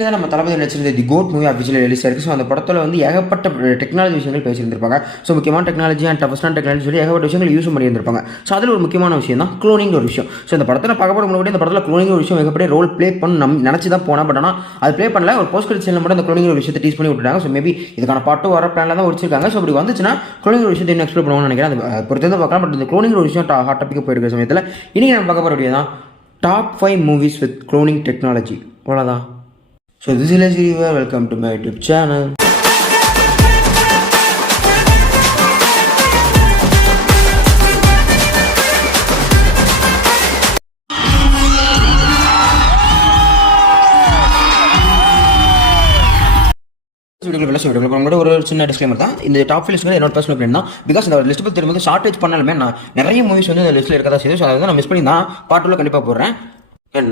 ரீசெண்டாக தான் நம்ம தளபதி நடிச்சிருந்த தி கோட் மூவி அஃபிஷியல் ரிலீஸ் ஆயிருக்கு. ஸோ அந்த படத்தில் வந்து ஏகப்பட்ட டெக்னாலஜி விஷயங்கள் பேசியிருந்திருப்பாங்க. ஸோ முக்கியமான டெக்னாலஜி அண்ட் டஃபஸ்டான டெக்னாலஜி சொல்லி ஏகப்பட்ட விஷயங்கள் யூஸ் பண்ணியிருந்திருப்பாங்க. ஸோ அதில் ஒரு முக்கியமான விஷயம் தான் க்ளோனிங் ஒரு விஷயம். ஸோ இந்த படத்தில் பார்க்கப்பட முன்னாடி இந்த படத்தில் க்ளோனிங் ஒரு விஷயம் ஏகப்பட்ட ரோல் ப்ளே பண்ண நினச்சி தான் போனால், பட் ஆனால் அது ப்ளே பண்ணல. ஒரு போஸ்ட் கிரெடிட் சீனில் மட்டும் அந்த க்ளோனிங் ஒரு விஷயத்தை டீஸ் பண்ணி விட்டுட்டாங்க. ஸோ மேபி இதுக்கான பாட்டு வர பிளானில் தான் வச்சிருக்காங்க. ஸோ அப்படி வந்துச்சுன்னா க்ளோனிங் ஒரு விஷயத்தை இன்னும் எக்ஸ்ப்ளோர் பண்ணுவாங்கன்னு நினைக்கிறேன். அது பொறுத்து தான் பார்க்கலாம். பட் இந்த க்ளோனிங் ஒரு விஷயம் ஹாட் டாப்பிக்கு போயிருக்கிற சமயத்தில் இன்றைக்கி நம்ம பார்க்க போகிற வீடியோ தான் top 5 movies with cloning technology. அவ்வளோதான். So this is Lazy River. Welcome to my YouTube channel. ஒரு சின்ன டிஸ்க்ளைமர் தான். இந்த டாப் லிஸ்ட் என்னோட பர்சனல் ஒப்பீனியன் தான். பிகாஸ் இந்த லிஸ்ட் பற்றி திரும்ப ஷார்டேஜ் பண்ணாலுமே நான் நிறைய மூவிஸ் வந்து இந்த லிஸ்ட்டில் இருக்கதா செய்யுது. ஸோ அதை வந்து நான் மிஸ் பண்ணி தான் பாட்டுல கண்டிப்பாக போடுறேன்.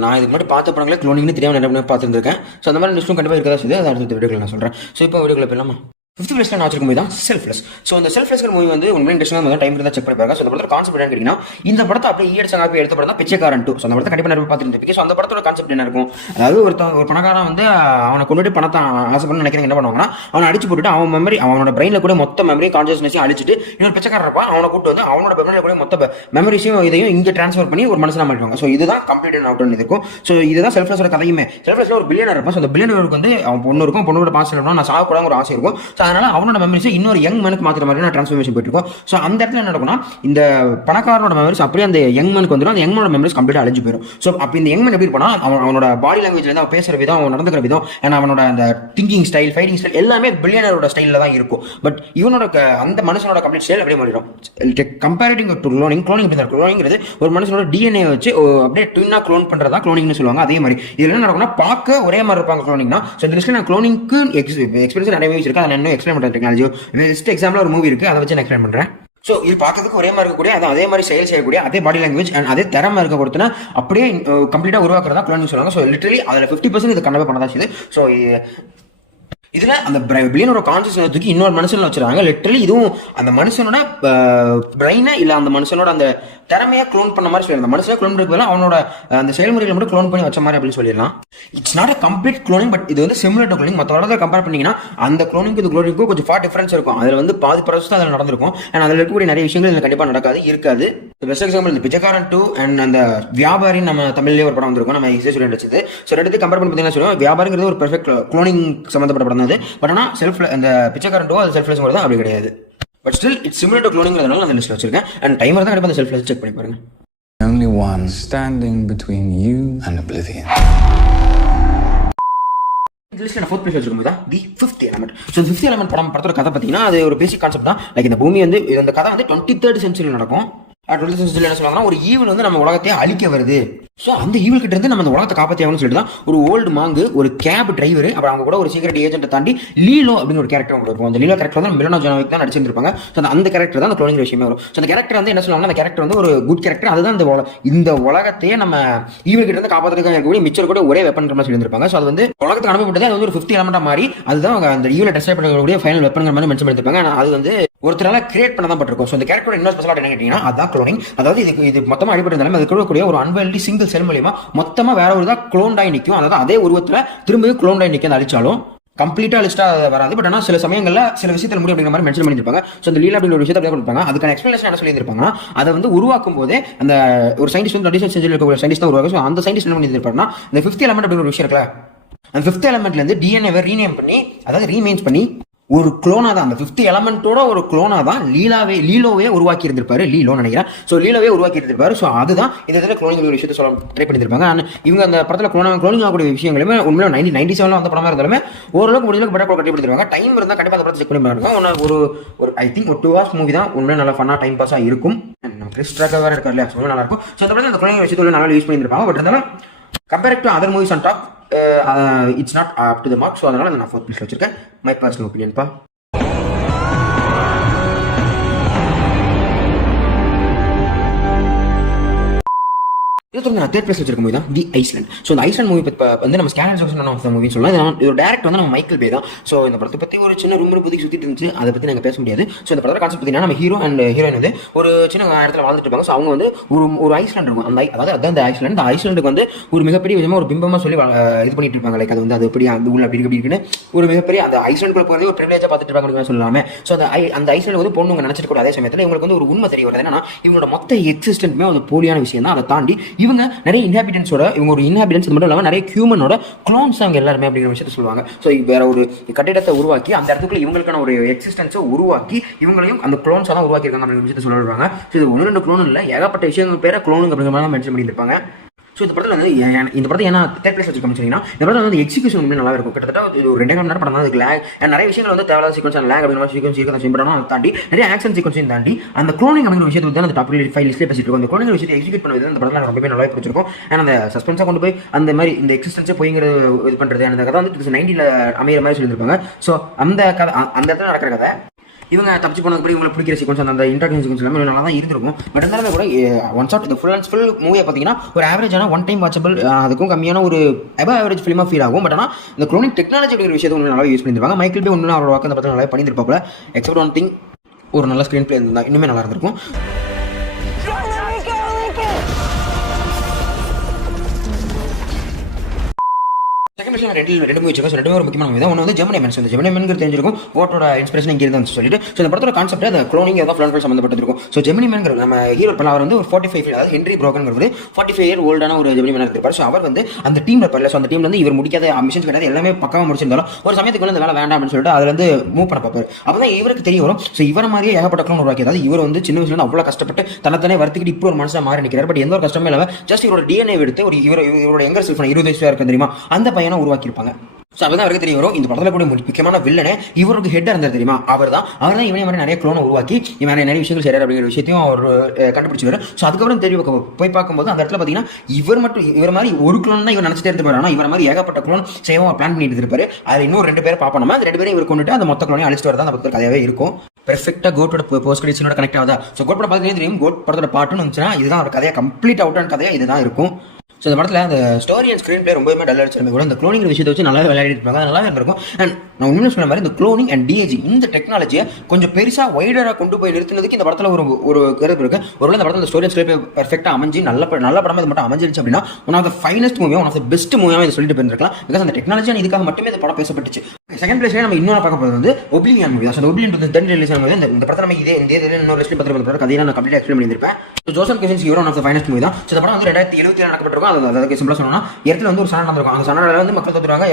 நான் இதுக்கு முன்னாடி பார்த்த படங்களே க்ளோனிங்னு தெரியாமல் நிறைய பார்த்துருக்கேன். ஸோ அந்த மாதிரி லிஸ்ட்டும் கண்டிப்பாக இருக்கதா செய்யுது. அதை அடுத்த வீடியோவில் நான் சொல்கிறேன். ஸோ இப்போ வீடியோவில் போயிடலாமா? 5th பிளேஸ்ல நான் வச்சிருக்க மூவி தான் செல்ஃப்லெஸ். ஸோ இந்த செல்ஃப்லெஸ் மூவி வந்து உண்மையிலே இன்ட்ரெஸ்டிங்காக டைம் இருந்தால் செக் பண்ணி பாருங்க. ஸோ அந்த படத்தோட கான்செப்ட் என்னன்னு கேட்டீங்கன்னா, இந்த படத்தை அப்படியே ஈடுச்சாங்க எடுத்த படம் தான் பிச்சைக்காரன் 2. ஸோ அந்த படத்தை கண்டிப்பாக நிறைய பார்த்துருப்பீங்க. ஸோ அந்த படத்தோட கான்செப்ட் என்ன இருக்கும்? அதாவது ஒரு பணக்காரன் வந்து அவனை கொண்டுட்டு பணத்தை ஆசைப்படணும்னு நினைக்கிறேன். என்ன பண்ணுவாங்கன்னா, அவனை அடிச்சு போட்டுட்டு அவன் மெமரி, அவனோட பிரெயினில் கூட மொத்த மெமரி கான்சியஸ்னஸையும் அழிச்சிட்டு இன்னொரு பிச்சைக்காரன் இருப்பான், அவனை கூட்டு வந்து அவனோட மெமரியில் கூட மொத்த மெமரிஸையும் இதையும் இங்கே ட்ரான்ஸ்ஃபர் பண்ணி ஒரு மனுஷனாக மாட்டுவாங்க. ஸோ இதுதான் கம்ப்ளீட் அவுட் இருக்கும். ஸோ இதுதான் செல்ஃப்லெஸோட கதையுமே. செல்ஃப்லெஸ்ல ஒரு பில்லியனர் இருப்பான். ஸோ அந்த பில்லியனருக்கு வந்து அவன் பொண்ணு இருக்கும், பொண்ணோட பாஸ் இருக்கணும், நான் சாகக்கூடாத ஒரு ஆசை இருக்கும். ஸோ அதனால அவனோட மெமரிஸ் இன்னொரு யங் மேனுக்கு மாத்திர மாதிரி ட்ரான்ஸ்ஃபர்மேஷன் போயிட்டு இருக்கும். ஸோ அந்த இடத்துல என்ன நடக்கும்னா, இந்த பணக்காரனோட மெமரிஸ் அப்படியே அந்த யங் மேனுக்கு வந்துடும். அந்த யங் மேனோட மெமரிஸ் கம்ப்ளீட் அழிஞ்சு போயிடும். ஸோ அப்போ இந்த யங் மேன் எப்படி இருப்பானா, அவனோட பாடி லாங்குவேஜ்ல இருந்து அவன் பேசுற விதம், அவன் நடந்துக்கிற விதம், அவனோட அந்த திங்கிங் ஸ்டைல், ஃபைட்டிங் ஸ்டைல் எல்லாமே பில்லியனரோட ஸ்டைலில் தான் இருக்கும். பட் இவனோட அந்த மனுஷனோட கம்ப்ளீட் ஸ்டைல் அப்படியே மாறிடும். கம்பேரிட்டிங் டு க்ளோனிங் க்ளோனிங்கிறது ஒரு மனுஷனோட டிஎன்ஏ வச்சு அப்படியே ட்வின்னா க்ளோன் பண்றதா க்ளோனிங்னு சொல்லுவாங்க. அதே மாதிரி இதுல என்ன நடக்கும்னா, பார்க்க ஒரே மாதிரி இருப்பாங்க க்ளோனிங்னா. ஸோ இந்த லிஸ்ட்ல நான் க்ளோனிங்க்கு எக்ஸ்பீரியன்ஸ் நிறைய மூவிஸ் இருக்கு. அதை நான் இன்னும் எக்ஸ்பிளைன் பண்ற டெக்னாலஜி பெஸ்ட் எக்ஸாம்பிள் ஒரு மூவி இருக்கு, அதை வச்சு நான் எக்ஸ்பிளைன் பண்றேன். ஸோ இது பார்க்கறதுக்கு ஒரே மாதிரி இருக்கக்கூடிய, அதே மாதிரி செயல் செய்யக்கூடிய, அதே பாடி லாங்குவேஜ் அண்ட் அதே திறமை இருக்க பொறுத்துனா அப்படியே கம்ப்ளீட்டா உருவாக்குறதா க்ளோனிங் சொல்லுவாங்க. ஸோ லிட்டரலி அதில் 50% இது கண்டிப்பாக பண்ணதான் செய்யுது. ஸோ இதுல அந்த பிரெயினோட கான்சியஸ்னஸ் தூக்கி இன்னொரு மனுஷன் வச்சிருக்காங்க. லிட்டரலி இதுவும் அந்த மனுஷனோட பிரெயினை இல்ல அந்த மனுஷனோட அந்த திறமையா க்ளோன் பண்ண மாதிரி சொல்லலாம். அந்த மனுஷனை க்ளோன் பண்ணி அவனோட அந்த செயல்முறைகளை மட்டும் க்ளோன் பண்ணி வச்ச மாதிரி அப்படின்னு சொல்லிடலாம். It's not a complete cloning, but இது வந்து சிமிலர் டு க்ளோனிங். மற்ற வரதை கம்பேர் பண்ணீங்கன்னா அந்த க்ளோனிங்க்கு இந்த க்ளோனிங்க்கும் கொஞ்சம் ஃபார் டிஃபரன்ஸ் இருக்கும். அதில் வந்து பாதி ப்ராசஸ் அதில் நடந்திருக்கும். அண்ட் அதில் இருக்கக்கூடிய நிறைய விஷயங்கள் இதில் கண்டிப்பாக இருக்காது. பெஸ்ட் எக்ஸாம்பிள் இந்த பிச்சைக்காரன் 2 அண்ட் அந்த வியாபாரி நம்ம தமிழ்லேயே ஒரு படம் வந்திருக்கும், நம்ம ஈஸியாக சொல்லி வச்சது. ஸோ ரெண்டு கம்பேர் பண்ணி பார்த்தீங்கன்னா சொல்லுவோம், வியாபாரிங்கிறது ஒரு பெர்ஃபெக்ட் க்ளோனிங் சம்மந்தப்பட்ட படம் தான் அது. பட் ஆனால் அந்த பிச்சைக்காரன் 2 அது செல்ஃப்லெஸ் தான் அப்படி கிடையாது. But still it's similar to க்ளோனிங்கிறதுனால அந்த லிஸ்ட்ல வச்சிருக்கேன். அண்ட் டைமர் தான் கண்டிப்பாக அந்த செல்ஃப்லெஸ் செக் பண்ணி பாருங்க. Only one standing between you and oblivion. இந்த லிஸ்ட்ல நான் 4th பிளேஸ் வச்சிருக்கும் தான் தி 5th element. So 5th element படத்தோட கதை பார்த்தீங்கன்னா, அது ஒரு பேசிக் கான்செப்ட் தான். லைக் இந்த பூமி வந்து இந்த கதை வந்து 23rd சென்ச்சுரியில் நடக்கும். 20th சென்ச்சுரியில் என்ன சொல்லுவாங்கன்னா, ஒரு ஈவில் வந்து நம்ம உலகத்தையே அழிக்க வருது. ஸோ அந்த ஈவில் கிட்ட இருந்து நம்ம அந்த உலகத்தை காப்பாற்றி ஆகணும்னு சொல்லிட்டு தான் ஒரு ஓல்டு மாங்கு, ஒரு கேப் டிரைவர், அப்புறம் அவங்க கூட ஒரு சீக்ரெட் ஏஜென்ட்டை தாண்டி லீலோ அப்படின்னு ஒரு கேரக்டர் உங்களுக்கு இருக்கும். அந்த லீலோ கேரக்டர் வந்து மிலனோ ஜோனோவிக் தான் நடிச்சிருப்பாங்க. ஸோ அந்த கேரக்டர் தான் அந்த க்ளோனிங் விஷயமே வரும். ஸோ அந்த கேரக்டர் வந்து என்ன சொல்லுவாங்கன்னா, அந்த கேரக்டர் வந்து ஒரு குட் கேரக்டர். அதுதான் இந்த உலகத்தையே நம்ம ஈவில் கிட்ட இருந்து காப்பாற்றுறதுக்காக இருக்கக்கூடிய மிச்சர் கூட ஒரே வெப்பன் மாதிரி சொல்லியிருப்பாங்க. ஸோ அது வந்து உலகத்துக்கு அனுப்பப்பட்டது. அது வந்து ஒரு 5th எலிமெண்டா மாறி அதுதான் அந்த ஈவில் டெஸ்ட் பண்ணக்கூடிய ஃபைனல் வெப்பன்ங்கிற மாதிரி மென்ஷன் பண்ணியிருப்பாங்க. ஆனால் அது வந்து ஒருத்தரால கிரியேட் பண்ண தான் பட்டிருக்கும். ஸோ இந்த கேரக்டரோட இன்னொரு ஸ்பெஷலாக என்ன கேட்டீங்கன்னா, அதான் க்ளோனிங். அதாவது இது மொத்தமாக அடிப்படை இருந்தாலும் அது கூடக்கூடிய ஒரு அன்வெல்டி சிங்கிள் செல் மூலியமா மொத்தமாக வேற ஒரு தான் க்ளோன்டாய் நிற்கும். அதாவது அதே உருவத்தில் திரும்பியும் க்ளோன்டாய் நிற்க அழிச்சாலும் கம்ப்ளீட்டா லிஸ்டா வராது. பட் ஆனால் சில சமயங்களில் சில விஷயத்தில் முடியும் அப்படிங்கிற மாதிரி மென்ஷன் பண்ணியிருப்பாங்க. ஸோ இந்த லீலா அப்படிங்கிற ஒரு விஷயத்தை அப்படியே கொடுப்பாங்க. அதுக்கான எக்ஸ்பிளேஷன் என்ன சொல்லியிருப்பாங்கன்னா, அதை வந்து உருவாக்கும் போதே அந்த ஒரு சயின்டிஸ்ட் வந்து 20th சென்ச்சுரியில் இருக்க ஒரு சயின்டிஸ்ட் தான் உருவாக்கும். ஸோ அந்த சயின்டிஸ்ட் என்ன பண்ணியிருப்பாருன்னா, இந்த 5th எலிமெண்ட் அப்படிங்கிற ஒரு விஷயம் இருக்குல்ல, அந்த 5th எலிமெண்ட்ல இருந்து டிஎன்ஏவை ரீநேம் பண்ணி, அதாவது ரீமெயின்ஸ் பண்ணி ஒரு க்ளோனா தான், அந்த 5th எலிமெண்டோட ஒரு க்ளோனா தான் லீலோவே உருவாக்கி இருந்திருப்பாரு. லீலோ நினைக்கிறேன். ஸோ லீலோவே உருவாக்கி இருந்திருப்பாரு. ஸோ அதுதான் இந்த இதில் க்ளோனிங் ஒரு விஷயத்தை சொல்ல ட்ரை பண்ணியிருப்பாங்க. அண்ட் இவங்க அந்த படத்தில் க்ளோனிங் ஆகக்கூடிய விஷயங்களுமே உண்மையில 1997 வந்த படமா இருந்தாலுமே ஓரளவுக்கு முடிஞ்சளவுக்கு பெட்டர் கட்டிப்பிடிச்சிருவாங்க. டைம் இருந்தால் கண்டிப்பாக அந்த படத்தை செக் பண்ணி பாருங்க. ஒரு ஐ திங்க் ஒரு 2 hours மூவி தான். உண்மையில நல்லா ஃபன்னா டைம் பாஸாக இருக்கும். நம்ம கிறிஸ் ட்ராக்காக வேறு இருக்காரு இல்லையா, நல்லா இருக்கும். ஸோ அந்த படத்தில் அந்த க்ளோனிங் விஷயத்துல நல்லா யூஸ் பண்ணியிருப்பாங்க. பட் இருந்தாலும் compare to other movies on top it's not up to the mark. So அதனால நான் 4th பிளேஸ்ல வச்சிருக்கேன். மை பர்சனல் ஒப்பீனியன் பா. இது அடுத்து நான் தேர்ட் பிளேஸ் வச்சிருக்க மூவி தான் தி ஐஸ்லாண்ட். ஸோ இந்த ஐஸ்லாண்ட் மூவி வந்து நம்ம ஸ்கேன் ஆஃப் த மூவின்னு சொல்லலாம். இது டேரக்ட் வந்து நம்ம மைக்கேல் பே தான். ஸோ இந்த படத்தை பற்றி ஒரு சின்ன ரூம் புதுக்கி சுற்றிட்டு இருந்துச்சு, அதை பற்றி நாங்கள் பேச முடியாது. ஸோ இந்த படத்தோட கான்செப்ட் பார்த்தீங்கன்னா நம்ம ஹீரோ அண்ட் ஹீரோயின் வந்து ஒரு சின்ன இடத்துல வாழ்ந்துட்டு இருப்பாங்க. ஸோ அவங்க வந்து ஒரு ஐஸ்லாண்ட் இருக்கும். அதாவது அதுதான் இந்த ஐஸ்லாண்ட். இந்த ஐஸ்லாண்டுக்கு வந்து ஒரு மிகப்பெரிய விதமாக ஒரு பிம்பமாக சொல்லி இது பண்ணிட்டு இருப்பாங்க. லைக் அது வந்து அது எப்படி அந்த உள்ள அப்படி இருக்குன்னு ஒரு மிகப்பெரிய அந்த ஐஸ்லாண்டுக்குள்ள போகிறதே ஒரு ப்ரிவிலேஜாக பார்த்துட்டு இருப்பாங்க சொல்லலாமே. ஸோ அந்த ஐஸ்லாண்ட் வந்து பொண்ணுங்க நினச்சிட்டு கூட அதே சமயத்தில் இவங்களுக்கு வந்து ஒரு உண்மை தெரிய வருது. என்னன்னா இவங்களோட மொத்த எக்ஸிஸ்டன்ட்மே ஒரு போலியான விஷயம் தான். அதை தாண்டி இவங்க நிறைய இன்ஹாபிட்டன்ஸோட இவங்க ஒரு இன்ஹாபிட்டன்ஸ் மட்டும் இல்லாமல் நிறைய ஹியூமனோட க்ளோன்ஸ் அவங்க எல்லாருமே அப்படிங்கிற விஷயத்தை சொல்லுவாங்க. ஸோ வேற ஒரு கட்டிடத்தை உருவாக்கி அந்த இடத்துக்குள்ள இவங்களுக்கான ஒரு எக்ஸிஸ்டன்ஸை உருவாக்கி இவங்களையும் அந்த க்ளோன்ஸாக தான் உருவாக்கியிருக்காங்க அப்படிங்கிற விஷயத்தை சொல்ல வருவாங்க. ஸோ இது 1-2 க்ளோன் இல்லை, ஏகப்பட்ட விஷயங்கள் பேரை க்ளோனுங்க அப்படிங்கிற மாதிரி மென்ஷன் பண்ணியிருப்பாங்க. ஸோ இந்த படத்தில் வந்து இந்த படத்தை ஏன்னா தேர்ட் பிளேஸ் வச்சுக்கோன்னு சொன்னீங்கன்னா இந்த படத்தில் வந்து எக்ஸிகூஷன் வந்து நல்லா இருக்கும். கிட்டத்தட்ட ஒரு 2.5 மணி நேரம் படம் தான். அதுக்கு லேக் நிறைய விஷயங்கள் வந்து தேவையான சீக்வன்ஸ் அண்ட் லேக் அப்படிங்கிற மாதிரி சீக்வன்ஸ் இருக்க செய்யப்படணும். அதை தாண்டி நிறைய ஆக்ஷன் சீக்வன்ஸையும் தாண்டி அந்த க்ளோனிங் அப்படிங்கிற விஷயத்தை வந்து அந்த டாப் 5 லிஸ்ட்லேயே பேசிட்டு இருக்கும். அந்த க்ளோனிங் விஷயத்தை எக்ஸிக்யூட் பண்ணது அந்த படத்தில் ரொம்பவே நல்லா பிடிச்சிருக்கும். ஏன்னா அந்த சஸ்பென்ஸாக கொண்டு போய் அந்த மாதிரி இந்த எக்ஸிஸ்டன்ஸை போய்ங்கிறது இது பண்ணுறது அந்த கதை வந்து 90s அமைகிற மாதிரி சொல்லியிருப்பாங்க. ஸோ அந்த கதை அந்த இடத்துல நடக்கிற கதை இவங்க தப்பிச்சு போனதுக்கு இவங்களை பிடிக்கிற சீக்வன்ஸ் அந்த இன்ட்ராக்ஷன் சீக்வன்ஸ் எல்லாமே நல்லா தான் இருந்திருக்கும். பட் இருந்தாலும் கூட ஒன் ஷாட் இந்த ஃபுல் மூவியை பார்த்தீங்கன்னா ஒரு ஆவரேஜான ஒன் டைம் வாட்சபிள், அதுக்கும் கம்மியான ஒரு அபவ் ஆவரேஜ் ஃபிலிமாக ஃபீல் ஆகும். பட் ஆனால் இந்த க்ளோனிக் டெக்னாலஜி அப்படிங்கிற விஷயத்தை ஒன்று நல்லா யூஸ் பண்ணியிருப்பாங்க. மைக்கேல் பே ஒன்று அவரோட வாக்கு அந்த படத்தில் நல்லா பண்ணியிருப்பாப்புல. எக்ஸப்ட் ஒன் திங், ஒரு நல்ல ஸ்க்ரீன் பிளே இருந்தால் இன்னுமே நல்லா இருந்திருக்கும். செகண்ட் விஷயம் ரெண்டு மூவி வச்சிருக்கோம். ரெண்டுமே ஒரு முக்கியமான மூவி தான். ஒன்று வந்து ஜெமினி மேன். இந்த ஜெமினி மேன் தெரிஞ்சிருக்கும் ஓட்டோட இன்ஸ்பிரேஷன் இங்கே இருந்து சொல்லிட்டு. ஸோ இந்த படத்தோட கான்செப்ட் அந்த க்ளோனிங் ஏதாவது ஃபிளான் சம்மந்தப்பட்டு இருக்கும். ஸோ ஜெமினி மேன் நம்ம ஹீரோ அவர் வந்து ஒரு 45 அதாவது ஹென்ரி ப்ரோகன்ங்கிறது 45 இயர் ஓல்டான ஒரு ஜெமினி மேன் இருப்பார். ஸோ அவர் வந்து அந்த டீம் இருப்பார். ஸோ அந்த டீம்ல வந்து இவர் முடிக்காத மிஷன்ஸ் கிடையாது, எல்லாமே பக்கமாக முடிச்சிருந்தாலும் ஒரு சமயத்துக்கு வந்து இந்த வேலை வேண்டாம் அப்படின்னு சொல்லிட்டு அதுல இருந்து மூவ் பண்ண பார்ப்பார். அப்போ தான் இவருக்கு தெரிய வரும். ஸோ இவரை மாதிரியே ஏகப்பட்ட க்ளோன் உருவாக்கி, அதாவது இவர் வந்து சின்ன வயசுல அவ்வளோ கஷ்டப்பட்டு தனத்தானே வருத்திக்கிட்டு இப்போ ஒரு மனுஷன் மாறி நிற்கிறார். பட் எந்த ஒரு கஷ்டமே இல்லாமல் ஜஸ்ட் இவரோட டிஎன்ஏ எடுத்து ஒரு இவரோட எங்கர் செல்ஃப் 20 வயசா இருக்கு தெரியுமா, அந்த பையனை உருவாக்கியிருப்பாங்க. ஸோ அப்போ தான் அவருக்கு தெரிய வரும் இந்த படத்தில் கூட முக்கியமான வில்லனே இவருக்கு ஹெட்டாக இருந்தார் தெரியுமா, அவர் தான் இவனே மாதிரி நிறைய க்ளோனை உருவாக்கி இவன் நிறைய விஷயங்கள் செய்கிறார் அப்படிங்கிற விஷயத்தையும் அவர் கண்டுபிடிச்சிருவார். ஸோ அதுக்கப்புறம் தெரிய போய் பார்க்கும்போது அந்த இடத்துல பார்த்தீங்கன்னா இவர் மாதிரி ஒரு க்ளோன் தான் இவர் நினச்சிட்டே இருப்பார். ஆனால் இவர் மாதிரி ஏகப்பட்ட க்ளோன் செய்யவும் பிளான் பண்ணிட்டு இருப்பாரு. அதில் இன்னும் 2 பேரை பார்ப்போம். நம்ம அந்த 2 பேரும் இவர் கொண்டுட்டு அந்த மொத்த க்ளோனையும் அழிச்சிட்டு வரதான் அந்த படத்தில் கதையாகவே இருக்கும். பெர்ஃபெக்டாக கோட்டோட போஸ்ட் கிரெடிட்ஸோட கனெக்ட் ஆகுதா. ஸோ கோட் படம் பார்த்தீங்கன்னா தெரியும், கோட் படத்தோட பாட்டுன்னு வந்துச்சுன்னா இதுதான் ஒரு கதையாக கம்ப்ளீட் அவுட்டான கதையாக இதுதான் இருக்கும். ஸோ இந்த படத்தில் அந்த ஸ்டோரி அண்ட் ஸ்க்ரீன் பிளே ரொம்பவே டல் அடிச்சிருமே கூட இந்த க்ளோனிங் விஷயத்தை வச்சு நல்லா விளையாடிட்டு இருப்பாங்க. அது நல்லா இருந்திருக்கும். அண்ட் நான் உண்மையாக சொன்ன மாதிரி இந்த க்ளோனிங் அண்ட் டிஏஜி இந்த டெக்னாலஜியை கொஞ்சம் பெருசாக வைடராக கொண்டு போய் நிறுத்தினதுக்கு இந்த படத்தில் ஒரு கருத்து இருக்கு. ஒரு இந்த படத்தில் ஸ்டோரி அண்ட் ஸ்க்ரீன் பிளே பெர்ஃபெக்டாக அமைஞ்சு நல்ல படமாக இது மட்டும் அமைஞ்சிருச்சு அப்படின்னா ஒன் ஆஃப் த ஃபைனஸ்ட் மூவியாக ஒன் ஆஃப் த பெஸ்ட் மூவியாக இதை சொல்லிட்டு போயிருக்கலாம். பிகாஸ் அந்த டெக்னாலஜி இதுக்காக மட்டுமே இந்த படம் பேசப்பட்டுச்சு. செகண்ட் பிளேஸ்ல நம்ம இன்னொரு பார்க்க போகிறது வந்து ஒப்ளிவியன் மூவி. அந்த ஒப்ளிவியன் தென் ரிலீஸ் ஆனது இந்த படத்தை நம்ம இந்த இன்னொரு லிஸ்ட் பத்திரம் கதையை நான் கம்ப்ளீட்டாக எக்ஸ்பிளைன் பண்ணியிருப்பேன். So Joseph Kosinski one of the finest movie தான். ஸோ இந்த படம் வந்து 2027 நடக்கப்பட்டிருக்கும். அதுக்கு சிம்பிளாக சொன்னா இடத்துல வந்து ஒரு சண்டை நடந்திருக்கும். அந்த சண்டையில வந்து மக்கள் தோத்துருவாங்க,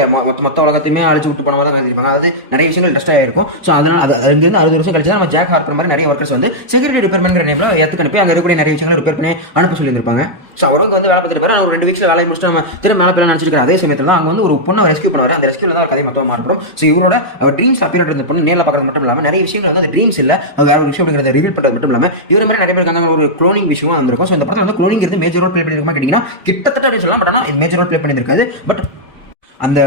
மொத்த உலகத்தையுமே அழிச்சு விட்டு போன மாதிரி தான் கருதிருப்பாங்க. அதாவது நிறைய விஷயங்கள் டஸ்ட் ஆயிருக்கும். ஸோ அதனால அங்கிருந்து 60 வருஷம் கழிச்சு தான் நம்ம ஜாக் ஹார்பர் மாதிரி நிறைய ஒர்க்கர்ஸ் வந்து செக்யூரிட்டி ரிப்பேர்மெண்ட் நேம்ல ஏற்றுக்கு அனுப்பி அங்கே இருக்கக்கூடிய நிறைய விஷயங்கள் ரிப்பேர் பண்ணி அனுப்ப சொல்லியிருப்பாங்க. ஸோ அவருக்கு வந்து வேலை பார்த்துட்டு போய் ஒரு 2 வீக்ஸ்ல வேலையை முடிச்சுட்டு நம்ம திரும்ப மேலே போய் நினைச்சிருக்காரு. அதே சமயத்தில் தான் அங்கே வந்து ஒரு பொண்ணை ரெஸ்கியூ பண்ணுவார். அந்த ரெஸ்கியூல தான் கதை மொத்தமாக மாறும். ஸோ இவரோட ட்ரீம்ஸ் அப்பியர் இருந்த பொண்ணு நேரில் பார்க்கறது மட்டும் இல்லாமல் நிறைய விஷயங்கள் வந்து அந்த ட்ரீம்ஸ் இல்லை அது வேற ஒரு விஷயம் அப்படிங்கிறத ரிவீல் பண்ணுறது மட்டும் இல்லாமல் இவர மாதிரி நிறைய பேருக்கு அந்த ஒரு க்ளோனிங் விஷயமும் வந்திருக்கும். ஸோ இந்த படத்தில் வந்து க்ளோனிங் இருந்து மேஜர் ரோல் ப்ளே பண்ணியிருக்கோமா கேட்டிங்கன்னா கிட்டத்தட்ட அப்படின்னு சொல்லலாம். பட் ஆனால் மேஜர் ரோல் ப்ளே பண்ணியிருக்காது. பட் அந்த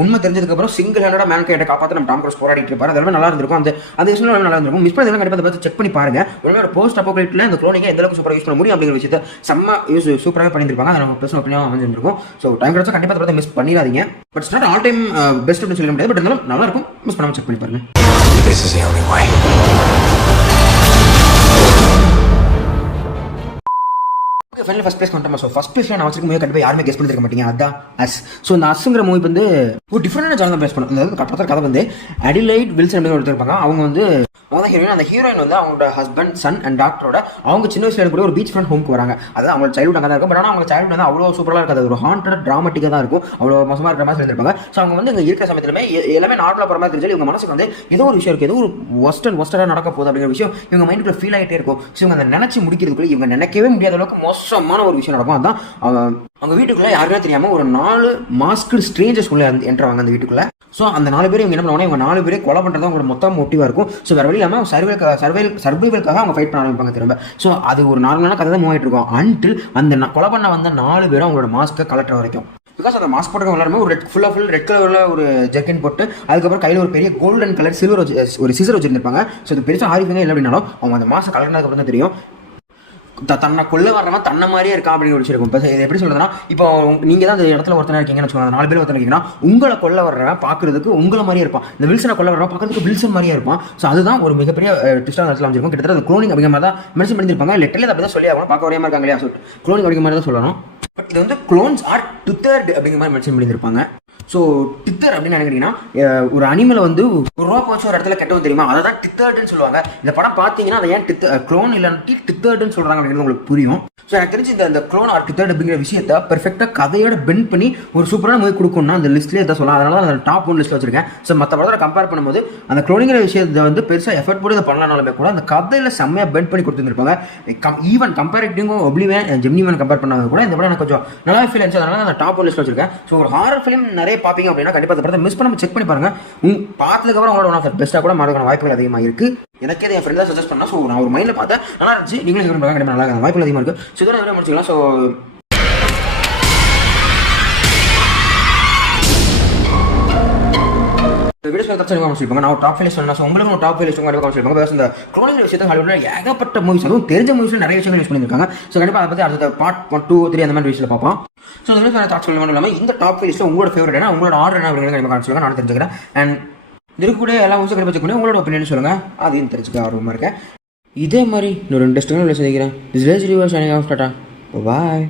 உண்மை தெரிஞ்சதுக்கப்புறம் சிங்கிள் ஹேண்டடாக மேன்கைண்டை காப்பாற்ற நம்ம டாம் க்ரூஸ் போராடிட்டு இருப்பார். அதெல்லாம் நல்லா இருந்திருக்கும். அந்த விஷயம் நல்லா இருந்திருக்கும். மிஸ் பண்ணி கண்டிப்பாக பார்த்து செக் பண்ணி பாருங்க. ஒரு போஸ்ட் அப்போக்லிப்ல இந்த க்ளோனிங்கை எந்த அளவுக்கு சூப்பராக யூஸ் பண்ண முடியும் அப்படிங்கிற விஷயத்தை செம்ம சூப்பராக பண்ணியிருப்பாங்க. அதை நம்ம பேசணும் ஒப்பீனியாக அமைஞ்சிருக்கும். ஸோ டைம் கிடைச்சா கண்டிப்பாக பார்த்து மிஸ் பண்ணிடாதீங்க. But start all time best அப்படின்னு சொல்ல முடியாது. பட் இருந்தாலும் நல்லா இருக்கும். மிஸ் பண்ணாமல் செக் பண்ணி பாருங்க. This is the only way. Final first place கொண்டோம். ஸோ ஃபர்ஸ்ட் பிளேஸ்ல நான் வச்சிருக்கும் போது கண்டிப்பாக யாருமே கெஸ் பண்ணிருக்க மாட்டீங்க. அதான் அஸ். ஸோ இந்த அஸ்ங்கிற மூவி வந்து ஒரு டிஃப்ரெண்டான ஜானல் பிளேஸ் பண்ணும். அதாவது படத்தோட கதை வந்து அடிலைட் வில்சன் அப்படின்னு ஒருத்தருப்பாங்க. அவங்க வந்து ஹீரோயின். அந்த ஹீரோயின் வந்து அவங்களோட ஹஸ்பண்ட் சன் அண்ட் டாக்டரோட அவங்க சின்ன வயசுல கூட ஒரு பீச் ஃப்ரண்ட் ஹோம்க்கு வராங்க. அதாவது அவங்க சைல்டுஹுட் அங்கே தான் இருக்கும். பட் ஆனால் அவங்க சைல்டுஹுட் வந்து அவ்வளோ சூப்பராக இருக்காது. ஒரு ஹாண்டட் டிராமட்டிக்காக தான் இருக்கும். அவ்வளோ மோசமாக இருக்கிற மாதிரி இருந்திருப்பாங்க. ஸோ அவங்க வந்து இங்கே இருக்கிற சமயத்திலுமே எல்லாமே நார்மலாக போகிற மாதிரி தெரிஞ்சு இவங்க மனசுக்கு வந்து ஏதோ ஒரு விஷயம் இருக்குது, ஏதோ ஒரு ஒஸ்டராக நடக்க போகுது அப்படிங்கிற விஷயம் இவங்க மைண்டுக்குள்ள ஃபீல் ஆகிட்டே இருக்கும். ஸோ இவங்க அதை நினைச்சு முடிக்கிறதுக்குள்ள இவங்க நினைக்கவே முடியாத அளவுக்கு மோசமான ஒரு விஷயம் நடக்கும். அதான் அவங்க வீட்டுக்குள்ள யாருமே தெரியாம ஒரு 4 மாஸ்க்டு ஸ்ட்ரேஞ்சர்ஸ் உள்ள என்ட்ருவாங்க அந்த வீட்டுக்குள்ள. ஸோ அந்த 4 பேரும் இவங்க என்ன பண்ணுவாங்க, இவங்க 4 பேரை கொலை பண்ணுறது அவங்களோட மொத்தம் மோட்டிவாக இருக்கும். ஸோ வேறு வழி இல்லாமல் சர்வைவல்காக அவங்க ஃபைட் பண்ண ஆரம்பிப்பாங்க திரும்ப. ஸோ அது ஒரு நார்மலான கதை தான் மூவ் ஆகிட்டு இருக்கும். அன்டில் அந்த கொலை பண்ண வந்த 4 பேரும் அவங்களோட மாஸ்க்கை கலெக்டர் வரைக்கும். பிகாஸ் அந்த மாஸ்க் போட்டு எல்லாருமே ஒரு ஃபுல் ரெட் கலரில் ஒரு ஜெர்கின் போட்டு அதுக்கப்புறம் கையில் ஒரு பெரிய கோல்டன் கலர் சில்வர் ஒரு சிசர் வச்சுருந்துருப்பாங்க. ஸோ இது பெருசாக ஆரிஃபிங்க இல்லை அப்படின்னாலும் அவங்க அந்த மாஸ்க் கலெக்டனதுக்கு அப்புறம் தான் தெரியும் தன்னை கொல்ல வர்றவன் தன்னை மாதிரியே இருக்கா அப்படின்னு ஒரு விஷயம் இருக்கும். இப்போ இது எப்படி சொல்றதுன்னா, இப்போ நீங்கள் தான் அந்த இடத்துல ஒருத்தனை இருக்கீங்கன்னு வச்சுக்கோங்க, 4 பேர் ஒருத்தனை இருக்கீங்கன்னா உங்களை கொல்ல வர்றவன் பார்க்கறதுக்கு உங்களை மாதிரியே இருப்பான், இந்த வில்சனை கொல்ல வர்றவன் பார்க்கறதுக்கு வில்சன் மாதிரியே இருப்பான். ஸோ அதுதான் ஒரு மிகப்பெரிய ட்விஸ்டாக இடத்துல அமைச்சிருக்கும். கிட்டத்தட்ட அந்த க்ளோனிங் அப்படிங்கிற மாதிரி தான் மென்ஷன் பண்ணியிருப்பாங்க. லெட்டரில் அப்படி தான் சொல்லி ஆகணும், பார்க்க ஒரே மாதிரி இருக்காங்க இல்லையா, ஸோ க்ளோனிங் அப்படிங்கிற மாதிரி தான் சொல்லணும். பட் இது வந்து க்ளோன்ஸ் ஆர் டித்தர்ட் அப்படிங்கிற மாதிரி மென்ஷன் பண்ணியிருப்பாங்க. ஸோ டித்தர் அப்படின்னு நினைக்கிறீங்கன்னா, ஒரு அனிமலை வந்து ஒரு ரோப் வச்சு ஒரு இடத்துல கெட்டவும் தெரியுமா, அதை தான் டித்தர்டுன்னு சொல்லுவாங்க. இந்த படம் பார்த்தீங்கன்னா அதை ஏன் க்ளோன் இல்லைன்னு டித்தர்டுன்னு சொல்கிறாங்க அப்படிங்கிறது உங்களுக்கு புரியும். ஸோ எனக்கு தெரிஞ்சு இந்த க்ளோன் ஆர் டித்தர்ட் அப்படிங்கிற விஷயத்தை பெர்ஃபெக்டாக கதையோட பெண்ட் பண்ணி ஒரு சூப்பரான மூவி கொடுக்கணும்னா அந்த லிஸ்ட்லேயே தான் சொல்லலாம். அதனால அந்த டாப் 1 லிஸ்ட்டில் வச்சிருக்கேன். ஸோ மற்ற படத்தை கம்பேர் பண்ணும்போது அந்த க்ளோனிங்கிற விஷயத்தை வந்து பெருசாக எஃபர்ட் போட்டு இதை பண்ணனாலுமே கூட அந்த கதையில் செம்மையாக பெண்ட் பண்ணி கொடுத்துருப்பாங்க. ஈவன் கம்பேரிட்டிவும் ஒப்ளிவியன் ஜெமினிமேன் கம்பேர் பண்ணாங்க கூட இந்த படம் எனக்கு கொஞ்சம் நல்லா ஃபீல் ஆச்சு. அதனால அந்த டாப் 1 லிஸ்ட்டில் வச்சிருக்கேன். ஸோ ஒரு ஹாரர் ஃபிலிம் நிறைய பார்ப்பீங்க அப்படின்னா கண்டிப்பாக அந்த படத்தை மிஸ் பண்ணாமல் செக் பண்ணி பாருங்க. பார்த்ததுக்கப்புறம் உங்களோட ஒன் ஆஃப் பெஸ்ட்டாக கூட மாறதுக்கான வாய்ப்புகள் அதிகமாக இருக்கு. எனக்கே என் ஃப்ரெண்ட் தான் சஜஸ்ட் பண்ணா. ஸோ நான் ஒரு மைண்டில் பார்த்தேன், நல்லா இருந்துச்சு. நீங்களும் இது கண்டிப்பாக நல்லா இருக்க வாய்ப்புகள் அதிகமாக இருக்கு. ஸோ இதோட நிறைய முடிச்சுக்கலாம். ஸோ வீடியோஸ் சொல்லிப்பாங்க. நான் டாப் 5 சொன்னேன். ஸோ உங்களுக்கு டாப் 5 சொல்லிப்பாங்க. பிகாஸ் இந்த க்ளோனிங் விஷயத்தை ஹாலிவுட்ல ஏகப்பட்ட மூவிஸ், அதுவும் தெரிஞ்ச மூவிஸ்ல நிறைய விஷயங்கள் யூஸ் பண்ணியிருக்காங்க. ஸோ கண்டிப்பாக அதை பற்றி அடுத்த பார்ட் 1, 2, 3 அந்த மாதிரி விஷயத்தில் பார்ப்போம். ஸோ இந்த வீடியோ தாட்ஸ் சொல்ல மட்டும் இல்லாமல் இந்த டாப் 5 லிஸ்ட்டில் உங்களோட ஃபேவரட் என்ன, உங்களோட ஆர்டர் என்ன அப்படிங்கிறத கண்டிப்பாக சொல்லுங்கள், நான் தெரிஞ்சுக்கிறேன். அண்ட் இருக்கக்கூடிய எல்லா மூவிஸும் கண்டிப்பாக செக் பண்ணி உங்களோட ஒப்பீனியன் சொல்லுங்கள், அதையும் தெரிஞ்சுக்க ஆர்வமாக இருக்கேன். இதே மாதிரி இன்னொரு இன்ட்ரெஸ்டிங்காக சந்திக்கிறேன். This is river shining of tata, bye.